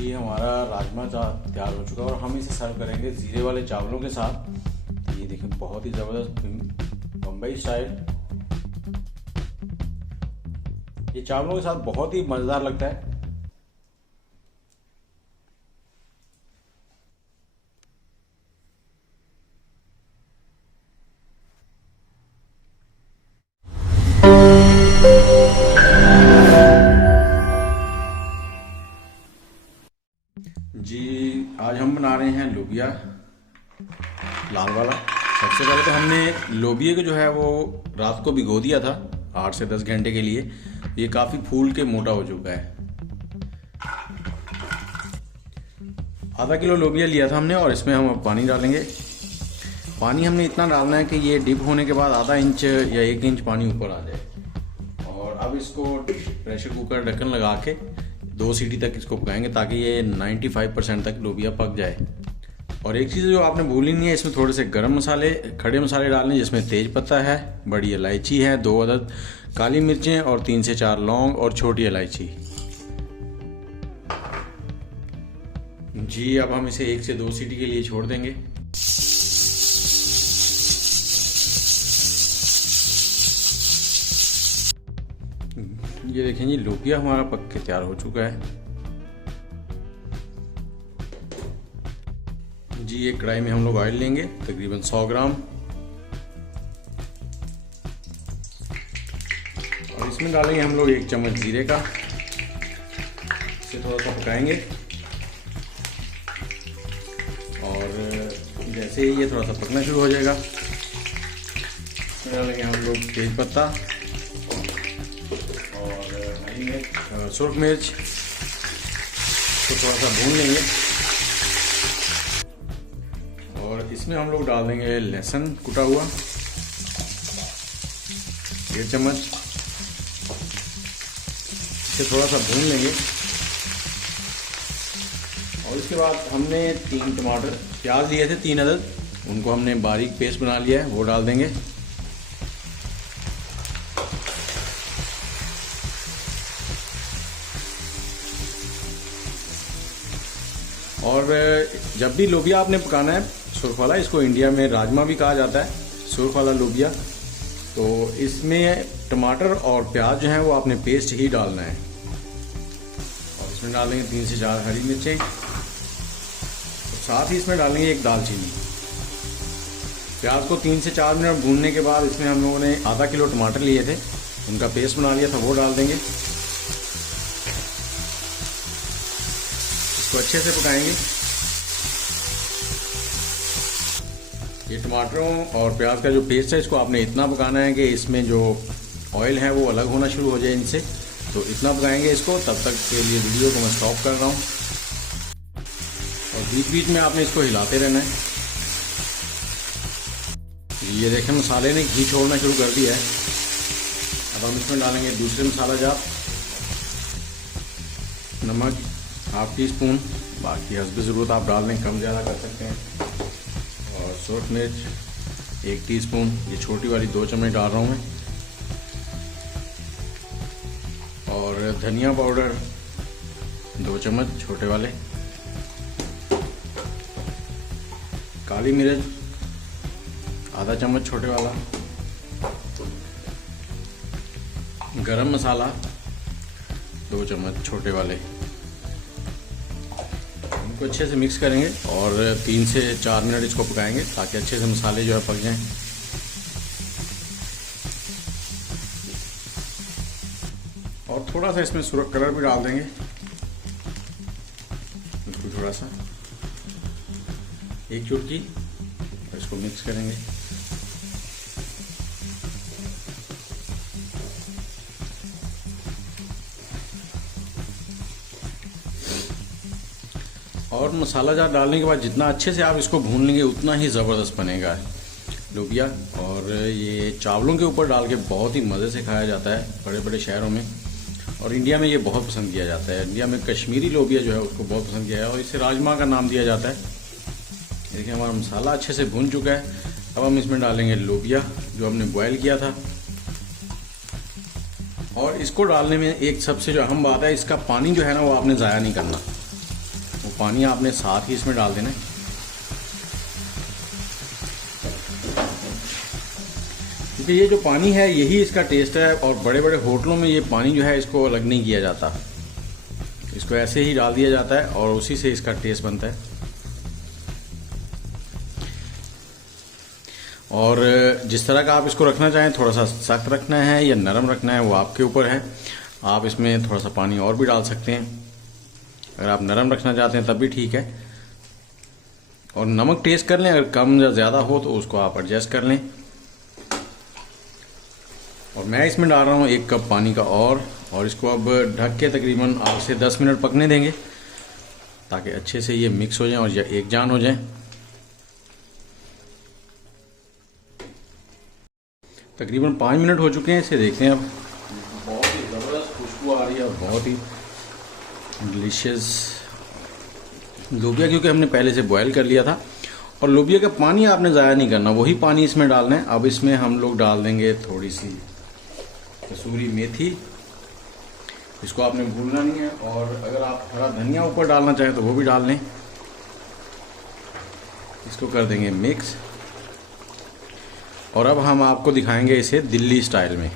जी हमारा राजमा तैयार हो चुका है और हम इसे सर्व करेंगे ज़ीरे वाले चावलों के साथ। तो ये देखिए बहुत ही ज़बरदस्त बम्बई स्टाइल। ये चावलों के साथ बहुत ही मज़ेदार लगता है। जी आज हम बना रहे हैं लोबिया लाल वाला। सबसे पहले तो हमने लोबिया को जो है वो रात को भिगो दिया था 8 से 10 घंटे के लिए। ये काफ़ी फूल के मोटा हो चुका है। आधा किलो लोबिया लिया था हमने और इसमें हम अब पानी डालेंगे। पानी हमने इतना डालना है कि ये डिप होने के बाद आधा इंच या 1 इंच पानी ऊपर आ जाए। और अब इसको प्रेशर कुकर ढक्कन लगा के 2 सीटी तक इसको पकाएंगे ताकि ये 95% तक लोबिया पक जाए। और एक चीज़ जो आपने भूली नहीं है, इसमें थोड़े से गरम मसाले, खड़े मसाले डालने, जिसमें तेज पत्ता है, बड़ी इलायची है, 2 अदद काली मिर्चें और 3 से 4 लौंग और छोटी इलायची। जी अब हम इसे 1 से 2 सीटी के लिए छोड़ देंगे। ये देखें जी लोबिया हमारा पक के तैयार हो चुका है। जी एक कढ़ाई में हम लोग ऑयल लेंगे तकरीबन 100 ग्राम और इसमें डालेंगे हम लोग 1 चम्मच जीरे का। इसे थोड़ा सा पकाएंगे और जैसे ही ये थोड़ा सा पकना शुरू हो जाएगा इसमें डालेंगे हम लोग तेज पत्ता और सुरख मिर्च को थोड़ा सा भून लेंगे। और इसमें हम लोग डाल देंगे लहसुन कुटा हुआ 1 चम्मच। इसे थोड़ा सा भून लेंगे और इसके बाद हमने 3 टमाटर प्याज लिए थे 3 अदद, उनको हमने बारीक पेस्ट बना लिया है, वो डाल देंगे। और जब भी लोबिया आपने पकाना है सुर्ख वाला, इसको इंडिया में राजमा भी कहा जाता है, सुर्ख वाला लोबिया, तो इसमें टमाटर और प्याज जो है वो आपने पेस्ट ही डालना है। और इसमें डालेंगे 3 से 4 हरी मिर्चें और साथ ही इसमें डालेंगे 1 दालचीनी। प्याज को 3 से 4 मिनट भूनने के बाद इसमें हम लोगों ने आधा किलो टमाटर लिए थे, उनका पेस्ट बना लिया था, वो डाल देंगे। इसको अच्छे से पकाएंगे। ये टमाटरों और प्याज का जो पेस्ट है इसको आपने इतना पकाना है कि इसमें जो ऑयल है वो अलग होना शुरू हो जाए इनसे, तो इतना पकाएंगे इसको। तब तक के लिए वीडियो को मैं स्टॉप कर रहा हूँ और बीच बीच में आपने इसको हिलाते रहना है। ये देखें मसाले ने घी छोड़ना शुरू कर दिया है। अब हम इसमें डालेंगे दूसरे मसाला जात, नमक 1/2 टीस्पून, बाकी हस्ब ज़रूरत आप डाल दें, कम ज़्यादा कर सकते हैं। और सुरख मिर्च 1 टीस्पून, ये छोटी वाली 2 चम्मच डाल रहा हूँ मैं। और धनिया पाउडर 2 चम्मच छोटे वाले, काली मिर्च आधा चम्मच छोटे वाला, गरम मसाला 2 चम्मच छोटे वाले। इनको अच्छे से मिक्स करेंगे और 3 से 4 मिनट इसको पकाएंगे ताकि अच्छे से मसाले जो है पक जाएं। और थोड़ा सा इसमें सुरख कलर भी डाल देंगे, थोड़ा सा 1 चुटकी, और इसको मिक्स करेंगे। और मसाला जार डालने के बाद जितना अच्छे से आप इसको भून लेंगे उतना ही ज़बरदस्त बनेगा लोबिया। और ये चावलों के ऊपर डाल के बहुत ही मज़े से खाया जाता है बड़े बड़े शहरों में, और इंडिया में ये बहुत पसंद किया जाता है। इंडिया में कश्मीरी लोबिया जो है उसको बहुत पसंद किया है और इसे राजमा का नाम दिया जाता है। देखिए हमारा मसाला अच्छे से भून चुका है। अब हम इसमें डालेंगे लोबिया जो हमने बॉयल किया था। और इसको डालने में एक सबसे जो अहम बात है, इसका पानी जो है ना वो आपने ज़ाया नहीं करना। पानी आपने साथ ही इसमें डाल देना है। क्योंकि ये जो पानी है यही इसका टेस्ट है, और बड़े बड़े होटलों में ये पानी जो है इसको अलग नहीं किया जाता, इसको ऐसे ही डाल दिया जाता है और उसी से इसका टेस्ट बनता है। और जिस तरह का आप इसको रखना चाहें, थोड़ा सा सख्त रखना है या नरम रखना है वो आपके ऊपर है। आप इसमें थोड़ा सा पानी और भी डाल सकते हैं, अगर आप नरम रखना चाहते हैं तब भी ठीक है। और नमक टेस्ट कर लें, अगर कम या ज़्यादा हो तो उसको आप एडजस्ट कर लें। और मैं इसमें डाल रहा हूँ 1 कप पानी का और इसको अब ढक के तकरीबन 8 से 10 मिनट पकने देंगे, ताकि अच्छे से ये मिक्स हो जाए और एक जान हो जाए। तकरीबन 5 मिनट हो चुके हैं, इसे देखते हैं। अब बहुत ही ज़बरदस्त खुशबू आ रही है और बहुत ही डिलीशियस लोबिया, क्योंकि हमने पहले से बॉयल कर लिया था। और लोबिया का पानी आपने ज़ाया नहीं करना, वही पानी इसमें डालना है। अब इसमें हम लोग डाल देंगे थोड़ी सी कसूरी मेथी, इसको आपने भूलना नहीं है। और अगर आप हरा धनिया ऊपर डालना चाहें तो वो भी डाल लें। इसको कर देंगे मिक्स, और अब हम आपको दिखाएंगे इसे दिल्ली स्टाइल में।